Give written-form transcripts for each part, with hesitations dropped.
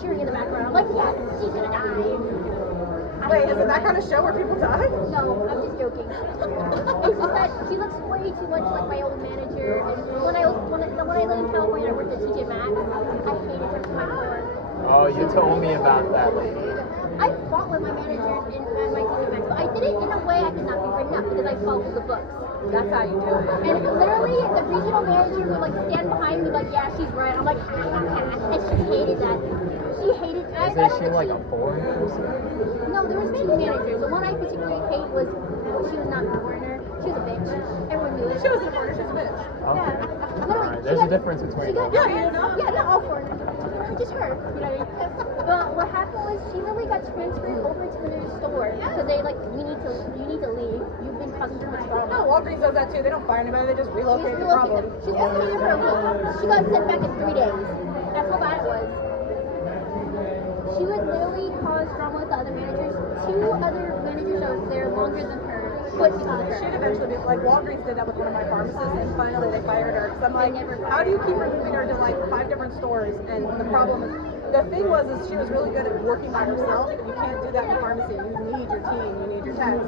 cheering in the background. I'm like, yes, she's gonna die. Wait, is it that kind of show where people die? No, I'm just joking. It's just that she looks way too much like my old manager. And when I lived in California, I worked at TJ Maxx. I hated her to my core. Oh, you told me about that lady. I fought with my managers in my TJ Maxx, but I did it in a way I could not be written up because I followed the books. That's how you do it. And literally, the regional manager would like stand behind me like, yeah, she's right. I'm like, ha ha ha. And she hated that. She hated that. Isn't she like a foreign person? No, there was two managers. The one I particularly hate was she was not a foreigner. She was a bitch. Everyone knew it. She wasn't a foreigner, she was a bitch. Okay. Yeah. Literally, There's a difference between them. Yeah, not all foreigners. Just her. You know what I mean? But what happened was she literally got transferred over to another store because they like, you need to leave. You've been causing too much trouble. No, Walgreens does that too. They don't fire anybody, they just relocate the problem. She's supposed to be here for a week. She got sent back in 3 days. That's how bad it was. She would literally cause drama with the other managers. 2 other managers that was there longer than her quit because of her. She'd eventually be like, Walgreens did that with one of my pharmacists, and finally they fired her. Because I'm like, how do you keep her moving her to like 5 different stores? And the problem is, the thing was, is she was really good at working by herself, and you can't do that in pharmacy. You need your team, you need your techs.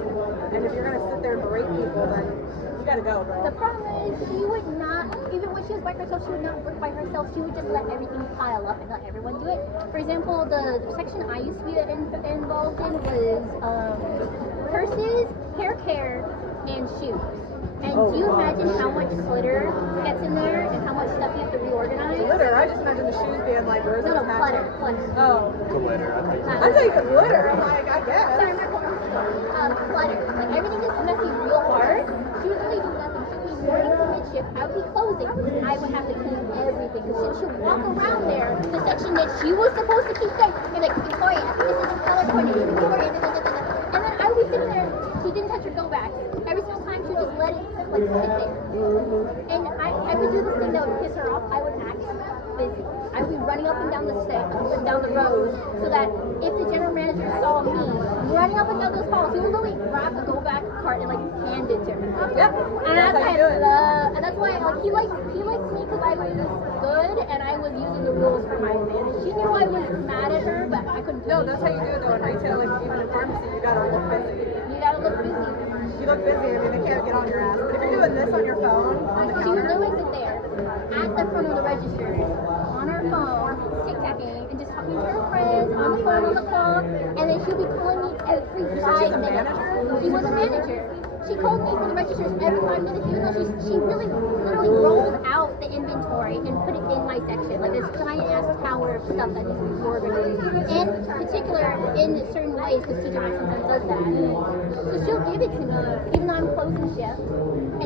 And if you're gonna sit there and berate people, then you gotta go, bro. The problem is, she would not, even when she was by herself, she would not work by herself. She would just let everything pile up and let everyone do it. For example, the section I used to be involved in was purses, hair care, and shoes. And do you imagine how much glitter gets in there and how much stuff you have to reorganize? Glitter? I just imagine the shoes being like, where's No, this clutter. Oh. Glitter. I'm taking glitter. I'm like, I guess. Sorry, clutter. Like everything is messy real hard. She would really do nothing. She would be morning to mid-shift. I would be closing. I would have to clean everything. She would walk around there, the section that she was supposed to keep there, and like, Victoria, this is color coordinated. Victoria, and then I would be sitting there. She didn't touch her go back. Every single time she would just let it like sit there. And I would do this thing that would piss her off. I would act busy. I would be running up and down the steps, down the road, so that if the general manager saw me running up and down those halls, he would literally grab the go back cart and like hand it to her. Yep. And that's why like he liked me because I was good and I was using the rules for my advantage. She knew I was mad at her, but I couldn't. No, that's how you do it though in retail. Like even in pharmacy, you gotta look busy. You gotta look busy. You look busy. I mean, they can't get on your ass. But if you're doing this on your phone, on the She would counter, literally sit there at the front of the register on her phone, tic-tacking, and just talking to her friends on the phone, and then she'll be calling me every 5 minutes. She was a manager. She called me for the registers every 5 minutes, even though she really literally rolled out the inventory and put it in my section, like this giant ass tower of stuff that needs to be organized. In particular, in certain ways, because TJ Maxx sometimes does that. So she'll give it to me, even though I'm closing shift, and